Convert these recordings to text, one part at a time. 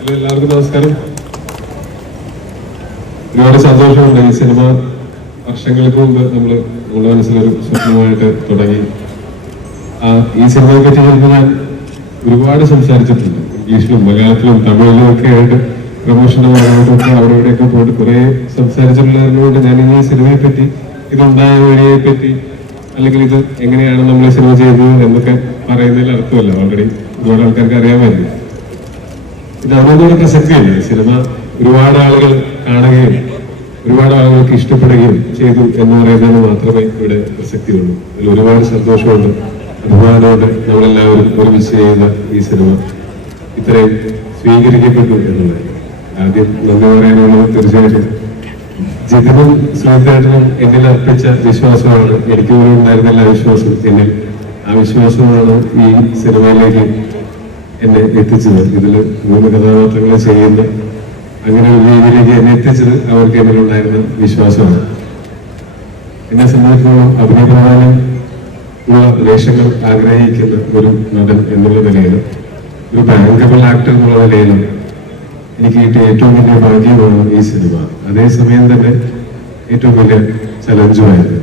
Hello എല്ലാവർക്കും നമസ്കാരം. ഒരുപാട് സന്തോഷമുണ്ട്. ഈ സിനിമ വർഷങ്ങൾക്ക് മുമ്പ് നമ്മൾ നമ്മുടെ മനസ്സിലൊരു സ്വപ്നമായിട്ട് തുടങ്ങി. ഈ സിനിമയെ പറ്റി ചിലപ്പോൾ ഞാൻ ഒരുപാട് സംസാരിച്ചിട്ടുണ്ട്. ഇംഗ്ലീഷിലും മലയാളത്തിലും തമിഴിലും ഒക്കെ ആയിട്ട് പ്രൊമോഷന്റെ ഭാഗമായിട്ടൊക്കെ അവിടെ ഇവിടെയൊക്കെ പോയിട്ട് കുറേ സംസാരിച്ചിട്ടുള്ളതുകൊണ്ട് ഞാൻ ഈ സിനിമയെ പറ്റി ഇതുണ്ടായ വഴിയെ പറ്റി അല്ലെങ്കിൽ ഇത് എങ്ങനെയാണ് നമ്മൾ സിനിമ ചെയ്തത് എന്നൊക്കെ പറയുന്നതിൽ അർത്ഥമല്ല. ഓൾറെഡി ഒരുപാട് ആൾക്കാർക്ക് അറിയാമായിരുന്നു ഇത് ഒരു പ്രസക്തിയില്ല സിനിമ ഒരുപാട് ആളുകൾ കാണുകയും ഒരുപാട് ആളുകൾക്ക് ഇഷ്ടപ്പെടുകയും ചെയ്തു എന്ന് പറയുന്നതിന് മാത്രമേ ഇവിടെ പ്രസക്തിയുള്ളൂ. അതിൽ ഒരുപാട് സന്തോഷമുണ്ട്. അഭിമാനമുണ്ട് നമ്മളെല്ലാവരും ഒരുമിച്ച് ചെയ്യുന്ന ഈ സിനിമ. ഇത്രയും സ്വീകരിക്കപ്പെട്ടു എന്നുള്ളത്. ആദ്യം നന്ദി പറയാനുള്ളത് തീർച്ചയായിട്ടും. ജിതിനും സുഹൃത്തേട്ടനും എന്നിൽ അർപ്പിച്ച വിശ്വാസമാണ്. എനിക്ക് പോലും ഉണ്ടായിരുന്നില്ല വിശ്വാസം. എന്നിൽ ആ വിശ്വാസമാണ് ഈ സിനിമയിലേക്ക് എന്നെ എത്തിച്ചത്. ഇതിൽ മൂന്ന് കഥാപാത്രങ്ങളെ ചെയ്യുന്ന അങ്ങനെ ഒരു രീതിയിലേക്ക് എന്നെ എത്തിച്ചത് അവർക്ക് എന്നിലുണ്ടായിരുന്ന വിശ്വാസമാണ്. എന്നെ സംബന്ധിച്ചിടത്തോളം അഭിനയപ്രധാനം ഉള്ള വേഷങ്ങൾ ആഗ്രഹിക്കുന്ന ഒരു നടൻ എന്നുള്ള നിലയിലും ഒരു ബാങ്കബിൾ ആക്ടർ എന്നുള്ള നിലയിലും എനിക്ക് കിട്ടിയ ഏറ്റവും വലിയ ഭാഗ്യമാണ് ഈ സിനിമ. അതേസമയം തന്നെ ഏറ്റവും വലിയ ചലഞ്ചുമായിരുന്നു.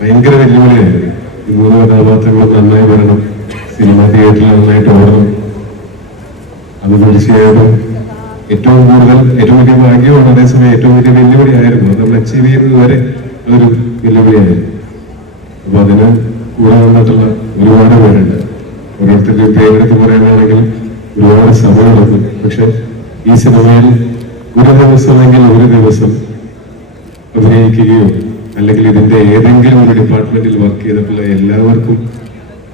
ഭയങ്കര വെല്ലുവിളിയായിരുന്നു. ഈ മൂന്ന് കഥാപാത്രങ്ങൾ നന്നായി വരണം. സിനിമ തിയേറ്ററിൽ നന്നായിട്ട് ഓടണം. അത് തീർച്ചയായിട്ടും ഏറ്റവും കൂടുതൽ ഏറ്റവും വലിയ ഭാഗ്യമാണ് അതേസമയം ഏറ്റവും വലിയ വെല്ലുവിളിയായിരുന്നു. അത് നമ്മൾ അച്ചീവ് ചെയ്യുന്നത് വരെ അതൊരു വെല്ലുവിളിയായിരുന്നു. അപ്പൊ അതിന് കൂടെ വന്നിട്ടുള്ള ഒരുപാട് പേരുണ്ട്. ഓരോരുത്തരുടെ പേരെടുത്ത് പറയാനാണെങ്കിൽ ഒരുപാട് സമയമെടുക്കും പക്ഷെ ഈ സിനിമയിൽ ഒരു ദിവസമെങ്കിൽ ഒരു ദിവസം അഭിനയിക്കുകയോ അല്ലെങ്കിൽ ഇതിന്റെ ഏതെങ്കിലും ഒരു ഡിപ്പാർട്ട്മെന്റിൽ വർക്ക് ചെയ്തിട്ടുള്ള എല്ലാവർക്കും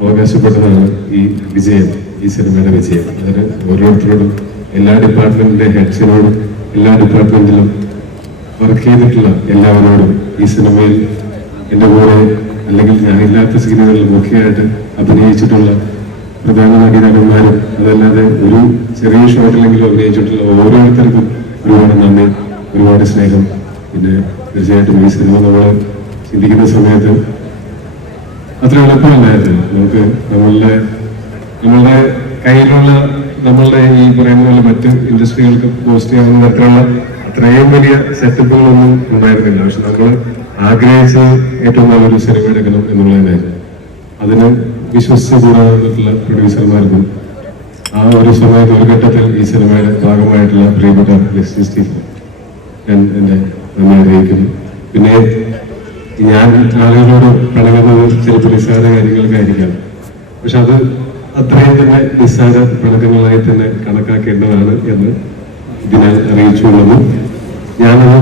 അവകാശപ്പെട്ടതാണ് ഈ വിജയം. ഈ സിനിമയുടെ വിജയം അതിന് ഓരോരുത്തരോടും എല്ലാ ഡിപ്പാർട്ട്മെന്റിന്റെ ഹെഡ്സിനോടും എല്ലാ ഡിപ്പാർട്ട്മെന്റിലും വർക്ക് ചെയ്തിട്ടുള്ള എല്ലാവരോടും ഈ സിനിമയിൽ എന്റെ കൂടെ അല്ലെങ്കിൽ ഞാനില്ലാത്ത സീനുകളിൽ മുഖ്യമായിട്ട് അഭിനയിച്ചിട്ടുള്ള പ്രധാന നടീനടന്മാരും അതല്ലാതെ ഒരു ചെറിയ ഷോട്ടിലെങ്കിലും അഭിനയിച്ചിട്ടുള്ള ഓരോരുത്തർക്കും ഒരുപാട് നന്ദി ഒരുപാട് സ്നേഹം. പിന്നെ തീർച്ചയായിട്ടും ഈ സിനിമ നമ്മൾ ചിന്തിക്കുന്ന സമയത്ത് അത്ര എളുപ്പമല്ലായിരുന്നു. നമുക്ക് നമ്മളുടെ നമ്മളുടെ കയ്യിലുള്ള നമ്മളുടെ ഈ പറയുന്ന പോലെ മറ്റ് ഇൻഡസ്ട്രികൾക്ക് പോസ്റ്റ് ചെയ്യാവുന്ന തരത്തിലുള്ള അത്രയും വലിയ സെറ്റപ്പുകളൊന്നും ഉണ്ടായിരുന്നില്ല. പക്ഷെ നമ്മൾ ആഗ്രഹിച്ച് ഏറ്റവും നല്ലൊരു സിനിമ എടുക്കണം എന്നുള്ളതിനായിരുന്നു. അതിന് വിശ്വസിച്ച് കൂടാനുള്ള പ്രൊഡ്യൂസർമാർക്കും ആ ഒരു സമയ ഒരു ഘട്ടത്തിൽ ഈ സിനിമയുടെ ഭാഗമായിട്ടുള്ള പ്രിയപ്പെട്ട ലെസ്ലി സ്റ്റീഫൻ ഞാൻ എന്നെ നന്ദി അറിയിക്കുന്നു. പിന്നെ ഞാൻ ആളുകളോട് പണിയുന്നത് ചിലപ്പോൾ നിസ്സാര കാര്യങ്ങൾക്കായിരിക്കാം. പക്ഷെ അത് അത്രയും തന്നെ നിസ്സാര പിണക്കങ്ങളായി തന്നെ കണക്കാക്കേണ്ടതാണ് എന്ന് ഇതിനാൽ അറിയിച്ചുകൊള്ളുന്നു. ഞാനത്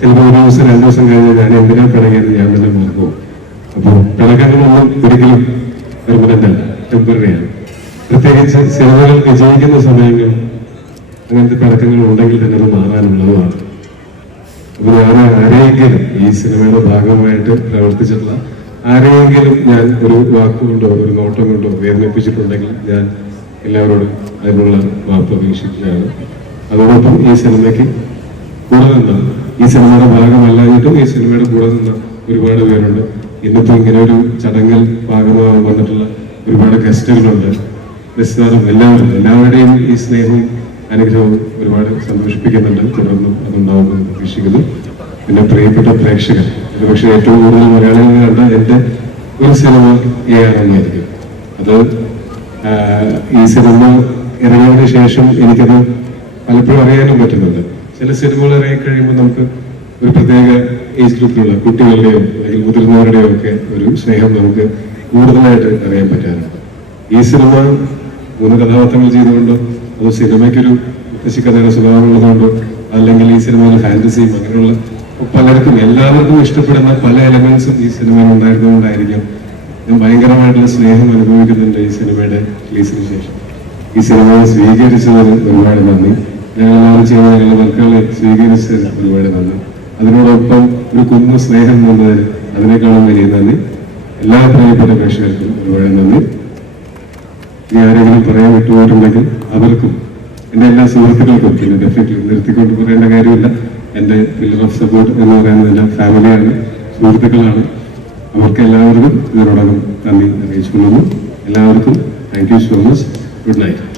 ചിലപ്പോൾ ഒരു ദിവസം രണ്ടു ദിവസം കഴിഞ്ഞ് ഞാൻ എന്തിനാ പിണങ്ങിയത് ഞാൻ തന്നെ മറക്കും അപ്പോൾ പിണക്കങ്ങളൊന്നും ഒരിക്കലും പെർമനന്റ് അല്ല ടെമ്പററിയാണ് പ്രത്യേകിച്ച് സിനിമകൾ വിജയിക്കുന്ന സമയങ്ങൾ അങ്ങനത്തെ പിണക്കങ്ങൾ ഉണ്ടെങ്കിൽ തന്നെ അത് മാറാനുള്ളതുമാണ്. അപ്പോൾ ഞാൻ ആരെയെങ്കിലും ഈ സിനിമയുടെ ഭാഗമായിട്ട് പ്രവർത്തിച്ചിട്ടുള്ള ആരെയെങ്കിലും ഞാൻ ഒരു വാക്കുകൊണ്ടോ ഒരു നോട്ടം കൊണ്ടോ വേദനിപ്പിച്ചിട്ടുണ്ടെങ്കിൽ ഞാൻ എല്ലാവരോടും അതിനുള്ള മാപ്പ് അപേക്ഷിക്കുകയാണ്. അതോടൊപ്പം ഈ സിനിമയ്ക്ക് കൂടെ നിന്ന ഈ സിനിമയുടെ ഭാഗമല്ലാഞ്ഞിട്ടും ഈ സിനിമയുടെ കൂടെ നിന്ന ഒരുപാട് പേരുണ്ട്. ഇന്നത്തെ ഇങ്ങനെ ഒരു ചടങ്ങിൽ ഭാഗമാകാൻ വന്നിട്ടുള്ള ഒരുപാട് ഗസ്റ്റുകളുണ്ട്. നിസ്സാരം എല്ലാവരും എല്ലാവരുടെയും ഈ സ്നേഹവും അനുഗ്രഹവും ഒരുപാട് സന്തോഷിപ്പിക്കുന്നുണ്ട്. തുടർന്നും അതുണ്ടാവുമെന്ന് പ്രതീക്ഷിക്കുന്നു. പിന്നെ പ്രിയപ്പെട്ട പ്രേക്ഷകർ ഒരുപക്ഷെ ഏറ്റവും കൂടുതൽ മലയാളികൾ കണ്ട എന്റെ ഒരു സിനിമ എ ആർ എന്നായിരിക്കും അത് ഈ സിനിമ ഇറങ്ങിയതിന് ശേഷം എനിക്കത് പലപ്പോഴും അറിയാനും പറ്റുന്നുണ്ട്. ചില സിനിമകൾ ഇറങ്ങിക്കഴിയുമ്പോൾ നമുക്ക് ഒരു പ്രത്യേക ഏജ് ഗ്രൂപ്പിലുള്ള കുട്ടികളുടെയോ അല്ലെങ്കിൽ മുതിർന്നവരുടെയോ ഒക്കെ ഒരു സ്നേഹം നമുക്ക് കൂടുതലായിട്ട് അറിയാൻ പറ്റാറുണ്ട്. ഈ സിനിമ മൂന്ന് കഥാപാത്രങ്ങൾ ചെയ്തുകൊണ്ടോ അതോ സിനിമയ്ക്കൊരു മുത്തശ്ശി കഥയുടെ സ്വഭാവമുള്ളതുകൊണ്ടോ അല്ലെങ്കിൽ ഈ സിനിമയിൽ ഫാന്റസിയും അങ്ങനെയുള്ള പലർക്കും എല്ലാവർക്കും ഇഷ്ടപ്പെടുന്ന പല എലമെന്റ്സും ഈ സിനിമയിൽ ഉണ്ടായിരുന്നുകൊണ്ടായിരിക്കും ഞാൻ ഭയങ്കരമായിട്ടുള്ള സ്നേഹം അനുഭവിക്കുന്നുണ്ട് ഈ സിനിമയുടെ റിലീസിന് ശേഷം. ഈ സിനിമയെ സ്വീകരിച്ചതിന് ഒരുപാട് നന്ദി. ഞങ്ങളെല്ലാവരും ചെയ്യുന്ന ഞങ്ങളുടെ മക്കളെ സ്വീകരിച്ചതിന് ഒരുപാട് നന്ദി. അതിനോടൊപ്പം ഒരു കുന്നു സ്നേഹം തന്നതിന് അതിനേക്കാളും വലിയ നന്ദി. എല്ലാ പ്രിയപ്പെട്ട പ്രേക്ഷകർക്കും ഒരുപാട് നന്ദി. ഇനി ആരെങ്കിലും പറയാൻ വിട്ടുപോയിട്ടുണ്ടെങ്കിൽ അവർക്കും എന്റെ എല്ലാ സുഹൃത്തുക്കൾക്കും പിന്നെ ഡെഫിനറ്റ്ലി നിർത്തിക്കൊണ്ട് പറയേണ്ട കാര്യമില്ല. എന്റെ പില്ലർ ഓഫ് സപ്പോർട്ട് എന്ന് പറയുന്നത് എന്റെ ഫാമിലിയാണ് സുഹൃത്തുക്കളാണ്. അവർക്ക് എല്ലാവർക്കും ഇതിനോടകം നന്ദി അറിയിച്ചുകൊള്ളുന്നു. എല്ലാവർക്കും thank you so much good night